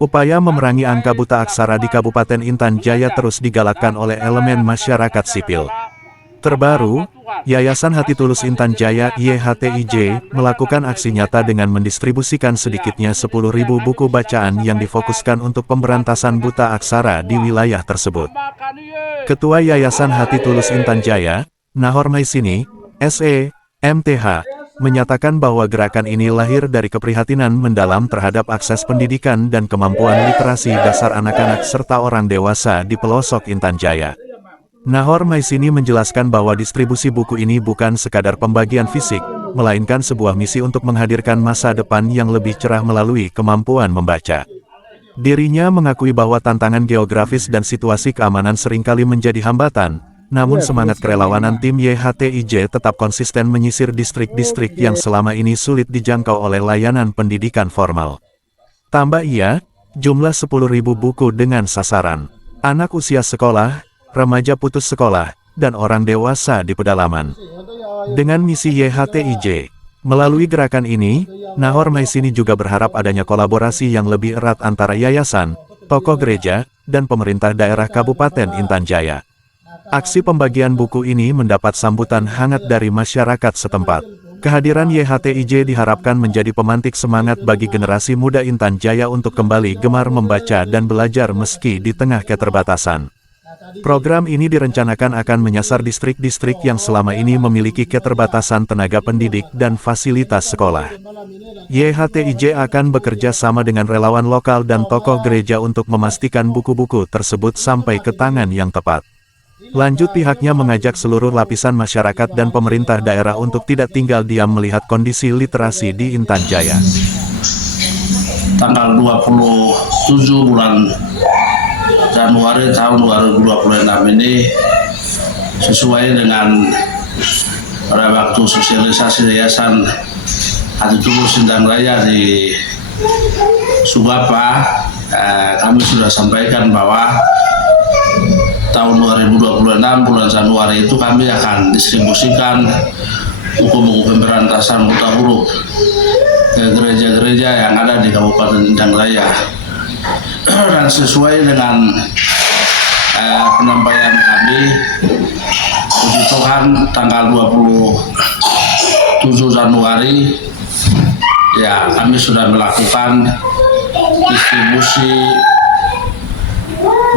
Upaya memerangi angka buta aksara di Kabupaten Intan Jaya terus digalakkan oleh elemen masyarakat sipil. Terbaru, Yayasan Hati Tulus Intan Jaya (YHTIJ) melakukan aksi nyata dengan mendistribusikan sedikitnya 10.000 buku bacaan yang difokuskan untuk pemberantasan buta aksara di wilayah tersebut. Ketua Yayasan Hati Tulus Intan Jaya, Nahor Maisini, SE, MTH, menyatakan bahwa gerakan ini lahir dari keprihatinan mendalam terhadap akses pendidikan dan kemampuan literasi dasar anak-anak serta orang dewasa di pelosok Intan Jaya. Nahor Maisini menjelaskan bahwa distribusi buku ini bukan sekadar pembagian fisik, melainkan sebuah misi untuk menghadirkan masa depan yang lebih cerah melalui kemampuan membaca. Dirinya mengakui bahwa tantangan geografis dan situasi keamanan seringkali menjadi hambatan, namun semangat kerelawanan tim YHTIJ tetap konsisten menyisir distrik-distrik yang selama ini sulit dijangkau oleh layanan pendidikan formal. Tambah ia, jumlah 10.000 buku dengan sasaran anak usia sekolah, remaja putus sekolah, dan orang dewasa di pedalaman. Dengan misi YHTIJ, melalui gerakan ini, Nahor Maisini juga berharap adanya kolaborasi yang lebih erat antara yayasan, tokoh gereja, dan pemerintah daerah Kabupaten Intan Jaya. Aksi pembagian buku ini mendapat sambutan hangat dari masyarakat setempat. Kehadiran YHTIJ diharapkan menjadi pemantik semangat bagi generasi muda Intan Jaya untuk kembali gemar membaca dan belajar meski di tengah keterbatasan. Program ini direncanakan akan menyasar distrik-distrik yang selama ini memiliki keterbatasan tenaga pendidik dan fasilitas sekolah. YHTIJ akan bekerja sama dengan relawan lokal dan tokoh gereja untuk memastikan buku-buku tersebut sampai ke tangan yang tepat. Lanjut, pihaknya mengajak seluruh lapisan masyarakat dan pemerintah daerah untuk tidak tinggal diam melihat kondisi literasi di Intan Jaya. Tanggal 27 bulan Januari tahun 2026 ini sesuai dengan pada waktu sosialisasi Yayasan Hati Tulus Intan Jaya di Sugapa, kami sudah sampaikan bahwa tahun 2026 bulan Januari itu kami akan distribusikan buku-buku pemberantasan buta huruf ke gereja-gereja yang ada di Kabupaten Intan Jaya. Dan sesuai dengan penyampaian kami, puji Tuhan tanggal 27 Januari ya kami sudah melakukan distribusi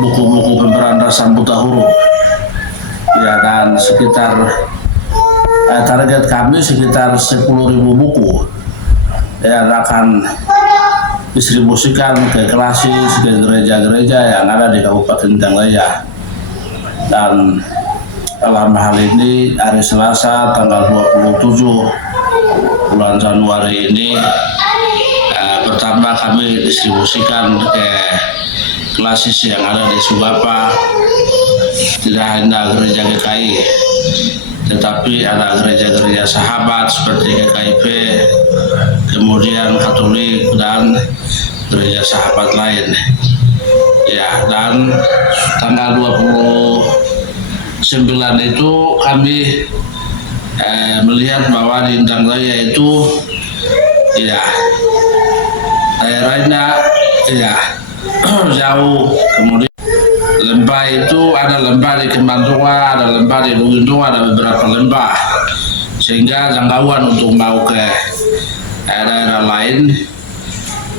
buku-buku pemberantasan buta huruf ya, dan sekitar target kami sekitar 10.000 buku yang akan distribusikan ke klasis, ke gereja-gereja yang ada di Kabupaten Intan Jaya. Dan dalam hal ini hari Selasa tanggal 27 bulan Januari ini pertama kami distribusikan ke klasis yang ada di Sugapa. Tidak hanya gereja GKI, tetapi ada gereja-gereja sahabat seperti GKIP, kemudian Katolik, dan gereja sahabat lain. Ya, dan tanggal 29 itu kami melihat bahwa di Intan Jaya itu ya daerahnya ya jauh, kemudian lembah itu ada lembah di Kembantua, ada lembah di Bugindua, ada beberapa lembah, sehingga jangkauan untuk mau ke daerah lain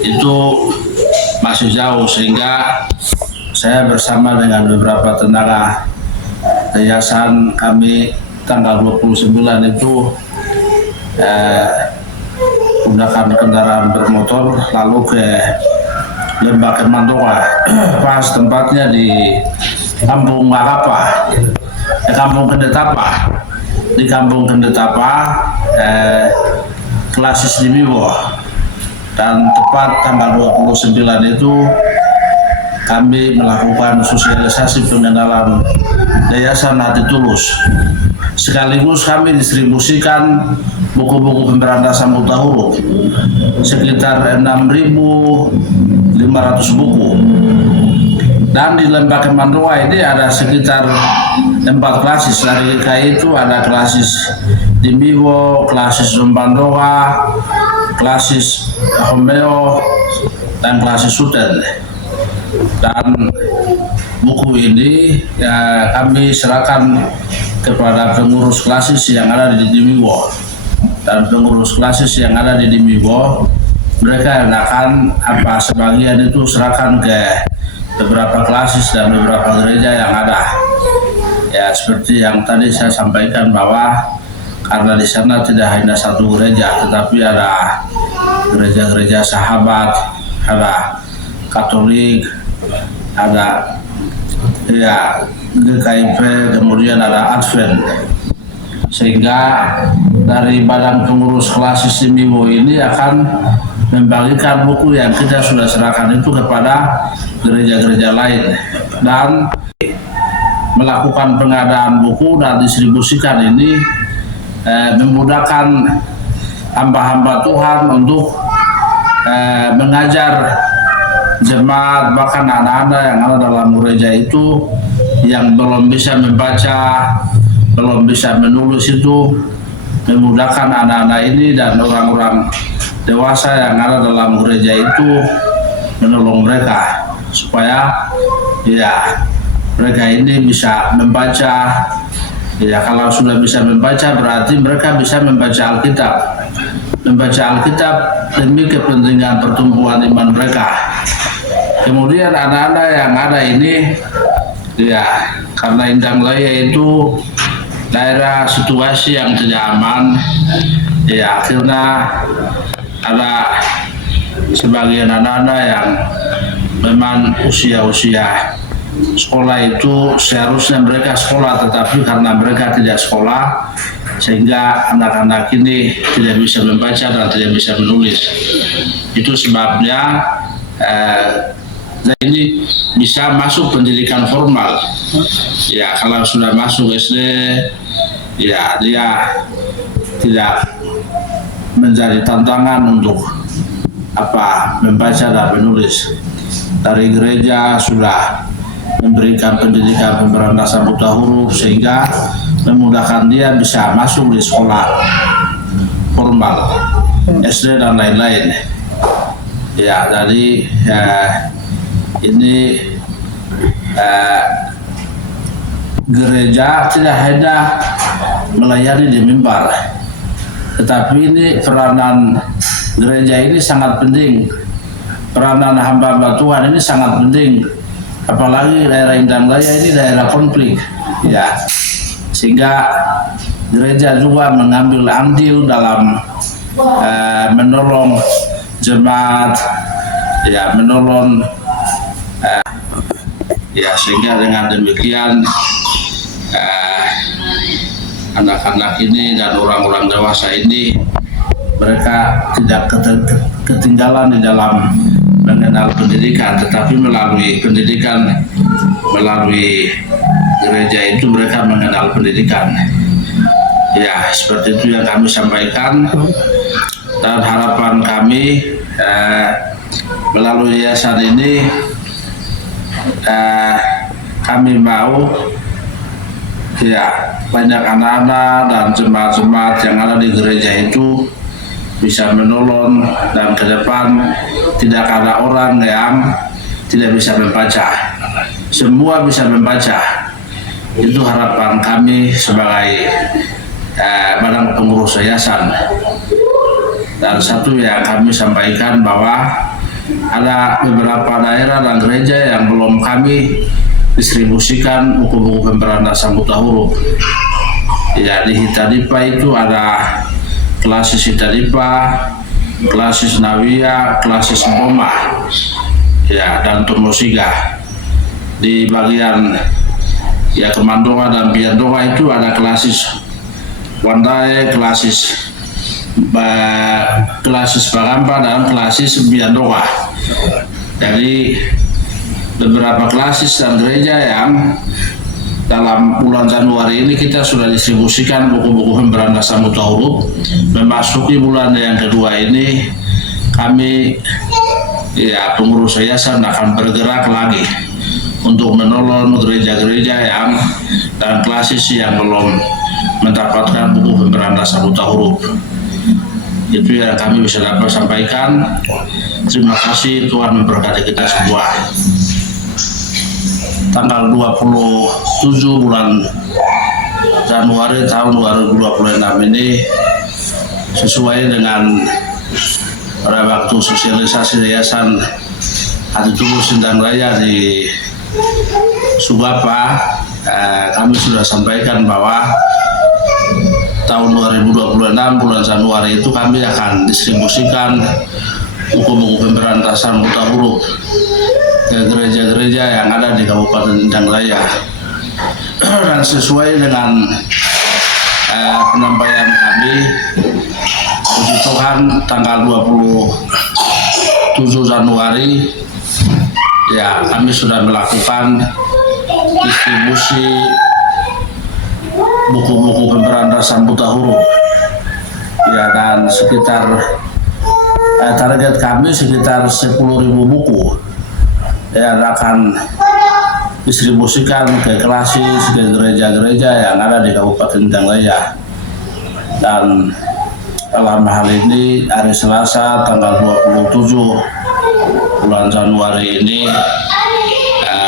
itu masih jauh, sehingga saya bersama dengan beberapa tenaga yayasan kami tanggal 29 itu menggunakan kendaraan bermotor lalu ke Lembah Kemandoa, pas tempatnya di Kampung Ngakapa, Kampung Kendetapa. Di Kampung Kendetapa, klasis di Miwo. Dan tepat tanggal 29 itu kami melakukan sosialisasi pengenalan Yayasan Hati Tulus. Sekaligus kami distribusikan buku-buku pemberantasan buta huruf sekitar 6.500 buku. Dan di Lembah Kemandoa ini ada sekitar 4 klasis. Dari GKI itu ada klasis di Miwo, klasis Zombandoa, klasis Homeo, dan klasis Suten. Dan buku ini ya, kami serahkan kepada pengurus klasis yang ada di Dimibo, dan pengurus klasis yang ada di Dimibo mereka akan sebagian itu serahkan ke beberapa klasis dan beberapa gereja yang ada. Ya, seperti yang tadi saya sampaikan bahwa karena di sana tidak hanya satu gereja, tetapi ada gereja-gereja Sahabat, ada Katolik, ada ya GKIP, kemudian ada Advent. Sehingga dari badan pengurus klasis Dimibo ini akan membagikan buku yang kita sudah serahkan itu kepada gereja-gereja lain dan melakukan pengadaan buku dan distribusikan ini memudahkan hamba-hamba Tuhan untuk mengajar jemaat, bahkan anak-anak yang ada dalam gereja itu yang belum bisa membaca, belum bisa menulis, itu memudahkan anak-anak ini dan orang-orang dewasa yang ada dalam gereja itu menolong mereka supaya ya mereka ini bisa membaca. Ya, kalau sudah bisa membaca berarti mereka bisa membaca Alkitab. Membaca Alkitab demi kepentingan pertumbuhan iman mereka. Kemudian anak-anak yang ada ini ya, karena Indang Laya itu daerah situasi yang tidak aman, ya akhirnya ada sebagian anak-anak yang memang usia-usia sekolah itu seharusnya mereka sekolah, tetapi karena mereka tidak sekolah sehingga anak-anak ini tidak bisa membaca dan tidak bisa menulis. Itu sebabnya ini bisa masuk pendidikan formal. Ya, kalau sudah masuk SD, ya dia tidak menjadi tantangan untuk membaca dan menulis. Dari gereja sudah memberikan pendidikan pemberantasan buta huruf sehingga memudahkan dia bisa masuk di sekolah formal, SD dan lain-lain. Ya, jadi ini gereja tidak hanya melayani di mimbar, tetapi ini peranan gereja ini sangat penting. Peranan hamba-hamba Tuhan ini sangat penting, apalagi daerah Indang Laya ini daerah konflik, ya, sehingga gereja juga mengambil andil dalam menolong jemaat, ya, menolong ya, sehingga dengan demikian anak-anak ini dan orang-orang dewasa ini mereka tidak ketinggalan di dalam mengenal pendidikan, tetapi melalui pendidikan, melalui gereja itu mereka mengenal pendidikan. Ya, seperti itu yang kami sampaikan, dan harapan kami melalui yayasan ini kami mau ya banyak anak-anak dan jemaat-jemaat yang ada di gereja itu bisa menolong, dan ke depan tidak ada orang yang tidak bisa membaca, semua bisa membaca. Itu harapan kami sebagai badan pengurus yayasan. Dan satu yang kami sampaikan bahwa ada beberapa daerah dan gereja yang belum kami distribusikan buku-buku pemberantasan buta huruf. Ya, di Hitadipa itu ada klasis Hitadipa, klasis Nawia, klasis Boma, ya, dan Tumosiga. Di bagian ya Kemandonga dan Biandonga itu ada klasis Wandae, klasis Bagamba dan klasis Biandonga. Jadi beberapa klasis dan gereja yang dalam bulan Januari ini kita sudah distribusikan buku-buku pemberantasan buta huruf. Memasuki bulan yang kedua ini kami ya pengurus yayasan akan bergerak lagi untuk menolong gereja-gereja yang dan klasis yang belum mendapatkan buku pemberantasan buta huruf. Itu yang kami bisa dapat sampaikan. Terima kasih, Tuhan memberkati kita semua. Tanggal 27 bulan Januari tahun 2026 ini sesuai dengan pada waktu sosialisasi Yayasan Hati Tulus Intan Jaya di Sugapa, kami sudah sampaikan bahwa tahun 2026 bulan Januari itu kami akan distribusikan buku-buku pemberantasan buta huruf ke gereja-gereja yang ada di Kabupaten Intan Jaya. Dan sesuai dengan penyampaian kami, puji Tuhan tanggal 27 Januari ya kami sudah melakukan distribusi buku-buku pemberantasan buta huruf ya, dan sekitar target kami sekitar 10.000 buku yang akan distribusikan ke klasis, ke gereja-gereja yang ada di Kabupaten Intan Jaya. Dan dalam hal ini hari Selasa tanggal 27 bulan Januari ini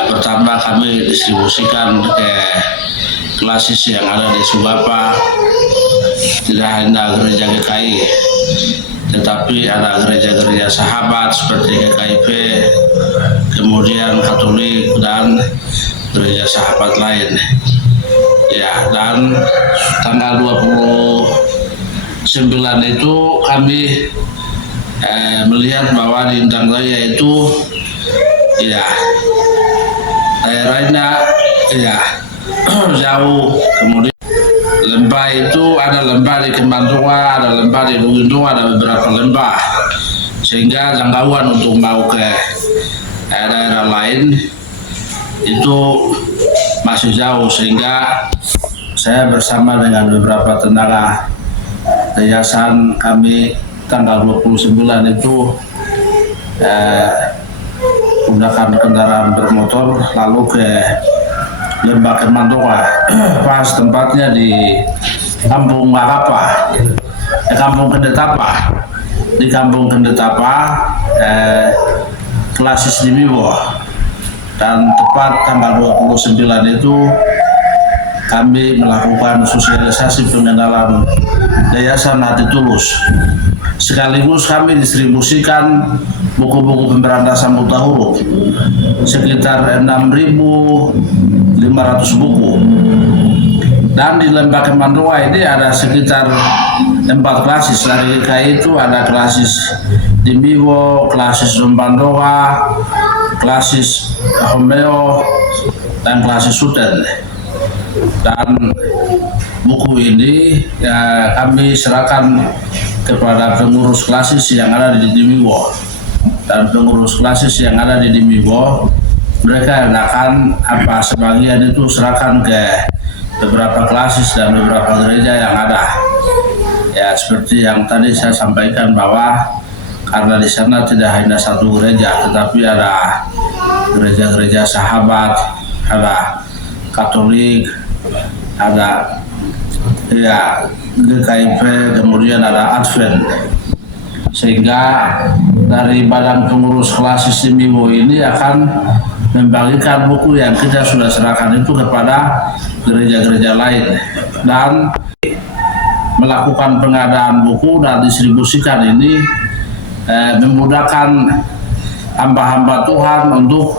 pertama kami distribusikan ke klasis yang ada di Sugapa. Tidak hanya gereja GKI, tetapi ada gereja-gereja sahabat seperti GKIP, kemudian Katolik dan gereja sahabat lain. Ya, dan tanggal 29 itu kami melihat bahwa di Intan Jaya itu ya daerahnya ya jauh, kemudian lembah itu ada lembah di Kembantua, ada lembah di Lugindo, ada beberapa lembah, sehingga jangkauan untuk mau ke daerah lain itu masih jauh, sehingga saya bersama dengan beberapa tenaga yayasan kami tanggal 29 itu menggunakan kendaraan bermotor lalu ke Lembah Kembantua, pas tempatnya di Kampung Ngakapa, Kampung Kendetapa. Di Kampung Kendetapa, klasis di Miwo. Dan tepat tanggal 29 itu kami melakukan sosialisasi pengenalan Yayasan Hati Tulus. Sekaligus kami distribusikan buku-buku pemberantasan buta huruf sekitar 6.500 buku. Dan di Lembah Kembantua ini ada sekitar 4 klasis. Dari GKI itu ada klasis di Miwo, klasis Zombandoa, klasis Homeo, dan klasis Suten. Dan buku ini ya, kami serahkan kepada pengurus klasis yang ada di Dimiwo, dan pengurus klasis yang ada di Dimiwo mereka akan sebagian itu serahkan ke beberapa klasis dan beberapa gereja yang ada. Ya, seperti yang tadi saya sampaikan bahwa karena di sana tidak hanya satu gereja, tetapi ada gereja-gereja sahabat, ada Katolik, ada ya GKIP, kemudian ada Advent, sehingga dari badan pengurus klasis Miwo ini akan membagikan buku yang kita sudah serahkan itu kepada gereja-gereja lain dan melakukan pengadaan buku dan distribusikan ini memudahkan hamba-hamba Tuhan untuk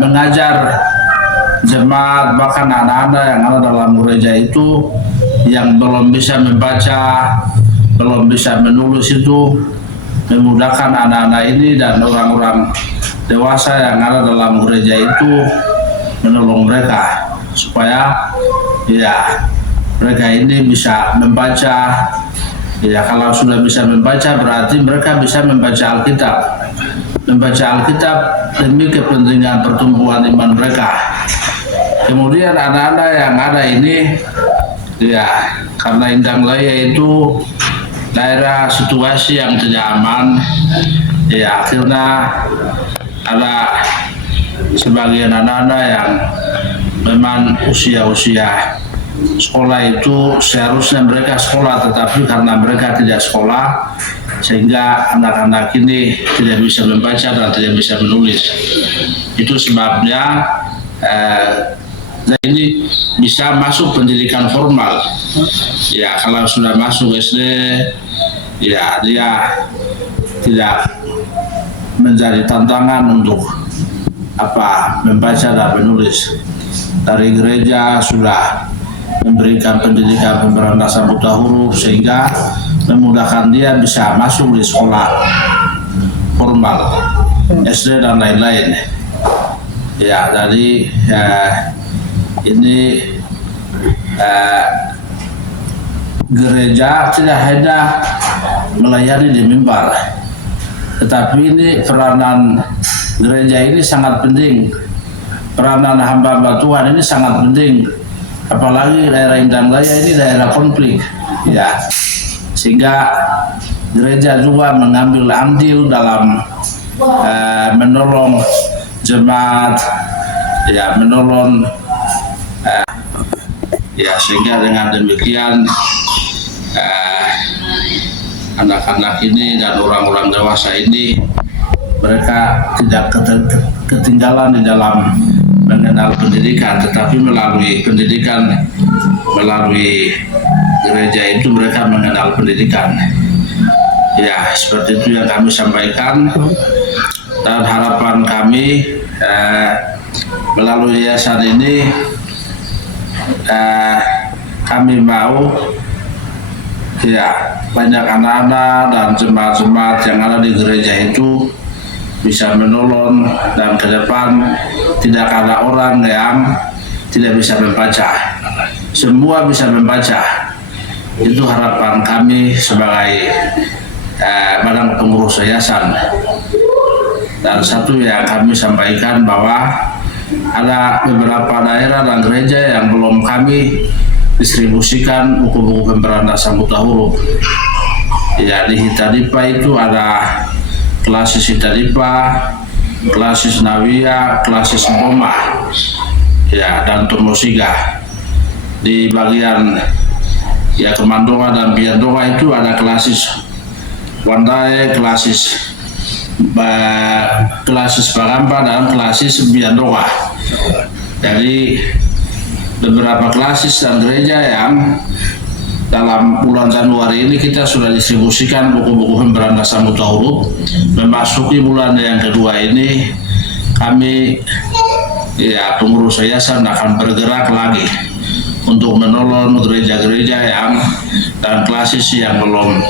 mengajar jemaat, bahkan anak-anak yang ada dalam gereja itu yang belum bisa membaca, belum bisa menulis, itu memudahkan anak-anak ini dan orang-orang dewasa yang ada dalam gereja itu menolong mereka supaya ya mereka ini bisa membaca. Ya, kalau sudah bisa membaca berarti mereka bisa membaca Alkitab. Membaca Alkitab demi kepentingan pertumbuhan iman mereka. Kemudian anak-anak yang ada ini ya, karena Intan Jaya itu daerah situasi yang tidak aman, ya akhirnya ada sebagian anak-anak yang memang usia-usia sekolah itu seharusnya mereka sekolah, tetapi karena mereka tidak sekolah sehingga anak-anak ini tidak bisa membaca dan tidak bisa menulis. Itu sebabnya ini bisa masuk pendidikan formal. Ya, kalau sudah masuk SD, ya dia tidak menjadi tantangan untuk membaca dan menulis. Dari gereja sudah memberikan pendidikan pemberantasan buta huruf sehingga memudahkan dia bisa masuk di sekolah formal, SD dan lain-lain. Ya, jadi ini gereja tidak hanya melayani di mimbar, tetapi ini peranan gereja ini sangat penting. Peranan hamba-hamba Tuhan ini sangat penting, apalagi daerah Intan Jaya ini daerah konflik, ya, sehingga gereja juga mengambil andil dalam menolong jemaat, ya, menolong, ya, sehingga dengan demikian anak-anak ini dan orang-orang dewasa ini mereka tidak ketinggalan di dalam mengenal pendidikan, tetapi melalui pendidikan, melalui gereja itu mereka mengenal pendidikan. Ya, seperti itu yang kami sampaikan, dan harapan kami melalui yayasan ini kami mau, ya, banyak anak-anak dan jemaat-jemaat yang ada di gereja itu bisa menolong, dan ke depan tidak ada orang yang tidak bisa membaca, semua bisa membaca. Itu harapan kami sebagai badan pengurus yayasan. Dan satu yang kami sampaikan bahwa ada beberapa daerah dan gereja yang belum kami distribusikan buku-buku pemberantasan buta huruf. Ya, di Hitadipa itu ada Klasis Hitadipa, Klasis Nawia, Klasis Boma, ya, dan Tumosiga. Di bagian, ya, Kemandonga dan Biandonga itu ada Klasis Wandae, Klasis Bagamba, dan Klasis Biandonga. Jadi beberapa klasis dan gereja yang dalam bulan Januari ini kita sudah distribusikan buku-buku pemberantasan buta huruf. Memasuki bulan yang kedua ini kami, ya, pengurus yayasan akan bergerak lagi untuk menolong gereja-gereja yang dan klasis yang belum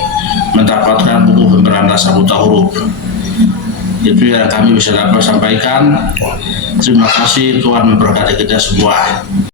mendapatkan buku pemberantasan buta huruf. Itu yang kami bisa dapat sampaikan. Terima kasih, Tuhan memberkati kita semua.